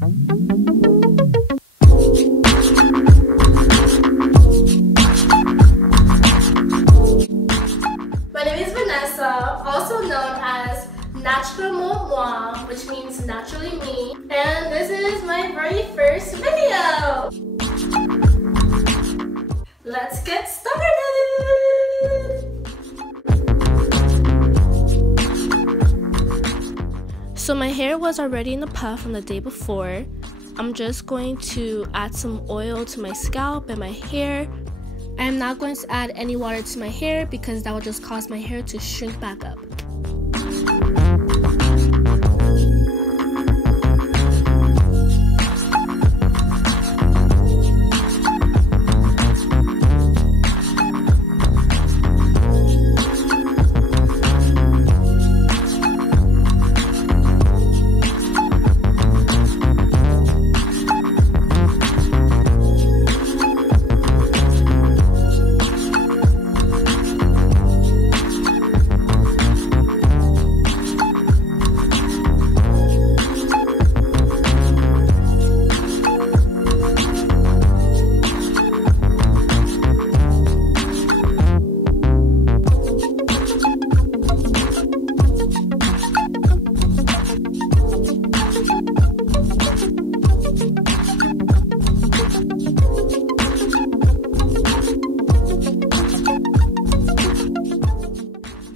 My name is Vanessa, also known as Naturellement Moi, which means naturally me, and this is my very first video. Let's get started! So my hair was already in a puff from the day before. I'm just going to add some oil to my scalp and my hair. I am not going to add any water to my hair because that will just cause my hair to shrink back up.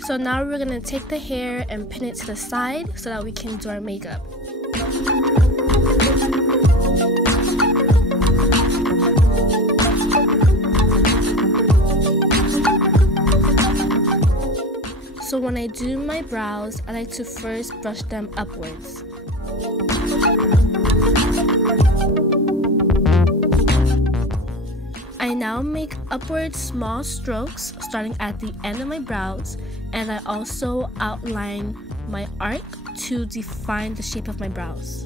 So now we're gonna take the hair and pin it to the side so that we can do our makeup. So when I do my brows, I like to first brush them upwards. I now make upward small strokes starting at the end of my brows, and I also outline my arc to define the shape of my brows.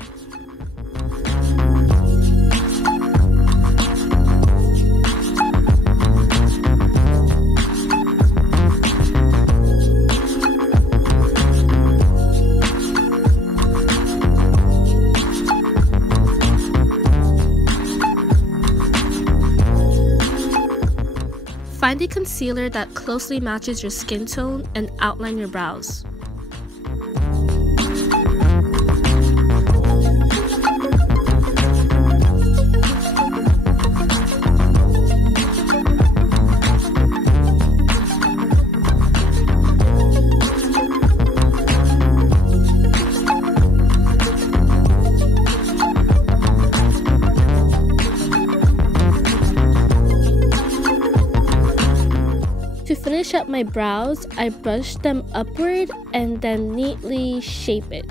Find a concealer that closely matches your skin tone and outline your brows. To finish up my brows, I brush them upward and then neatly shape it.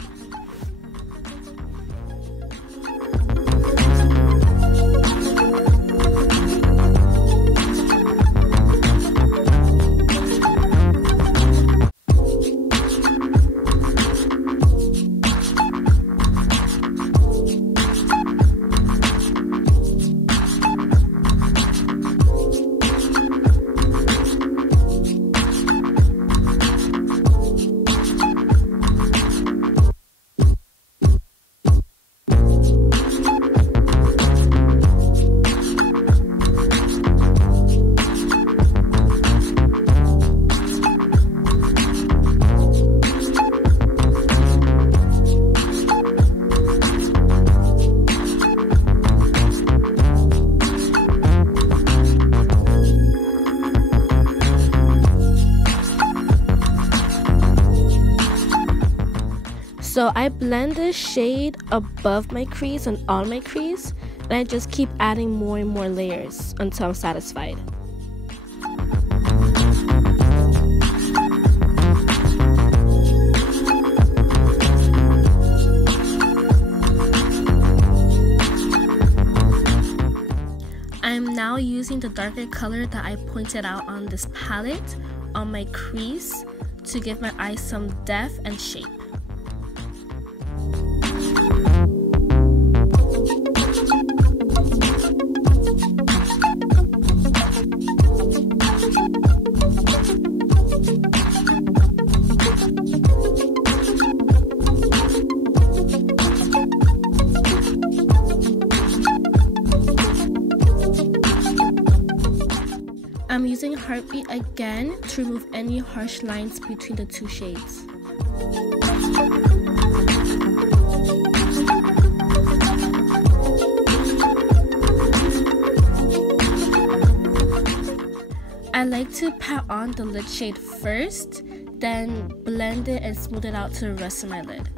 So I blend this shade above my crease and on my crease, and I just keep adding more and more layers until I'm satisfied. I'm now using the darker color that I pointed out on this palette on my crease to give my eyes some depth and shape. using Heartbeat again to remove any harsh lines between the two shades. I like to pat on the lid shade first, then blend it and smooth it out to the rest of my lid.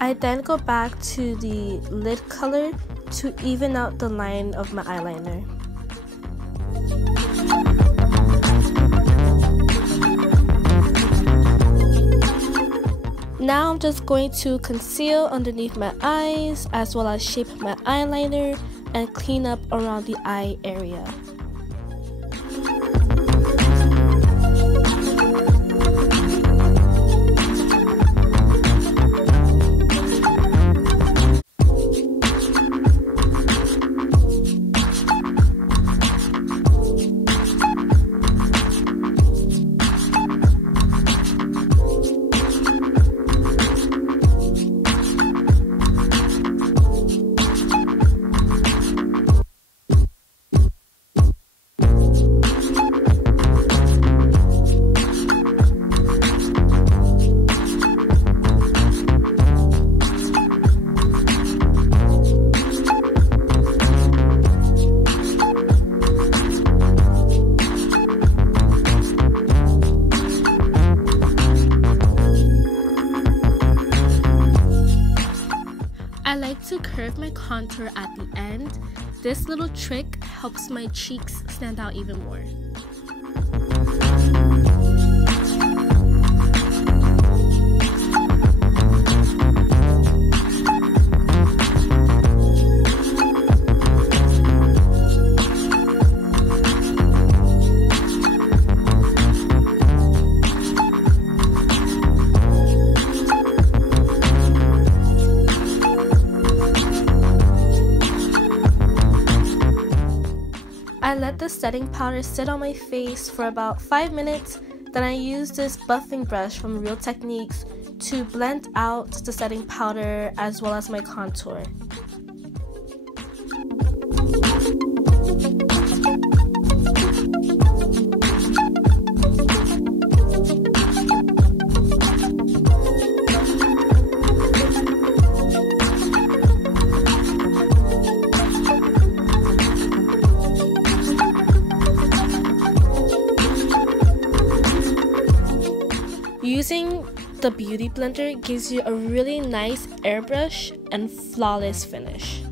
I then go back to the lid color to even out the line of my eyeliner. Now I'm just going to conceal underneath my eyes as well as shape my eyeliner and clean up around the eye area. To curve my contour at the end, this little trick helps my cheeks stand out even more. I let the setting powder sit on my face for about 5 minutes, then I use this buffing brush from Real Techniques to blend out the setting powder as well as my contour. Using the Beauty Blender gives you a really nice airbrush and flawless finish.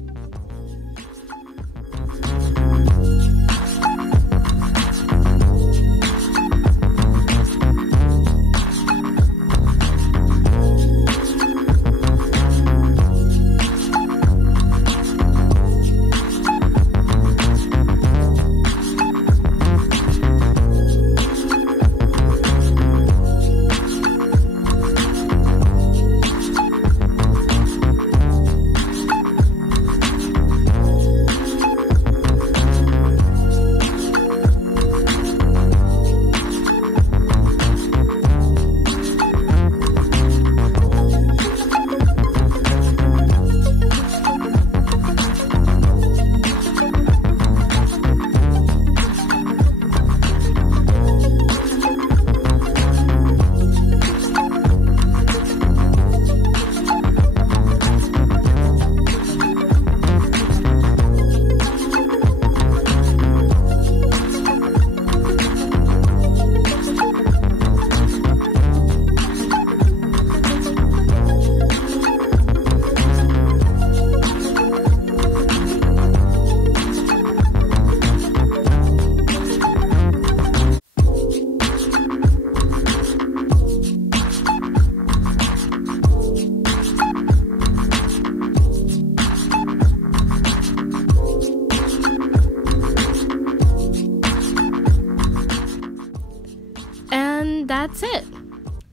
that's it.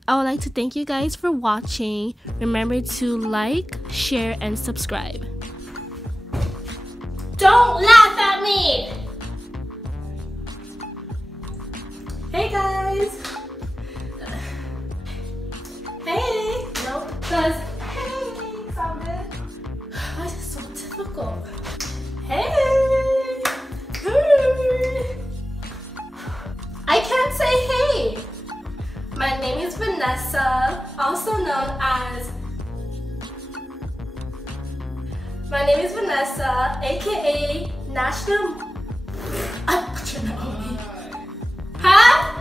I would like to thank you guys for watching. Remember to like, share, and subscribe. Don't laugh at me! Hey guys! Hey! No, because hey! Sound good? Why is it so difficult? Hey! Hey! I can't say hey! My name is Vanessa, also known as... My name is Vanessa, aka National... What's your name? Huh?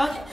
Okay.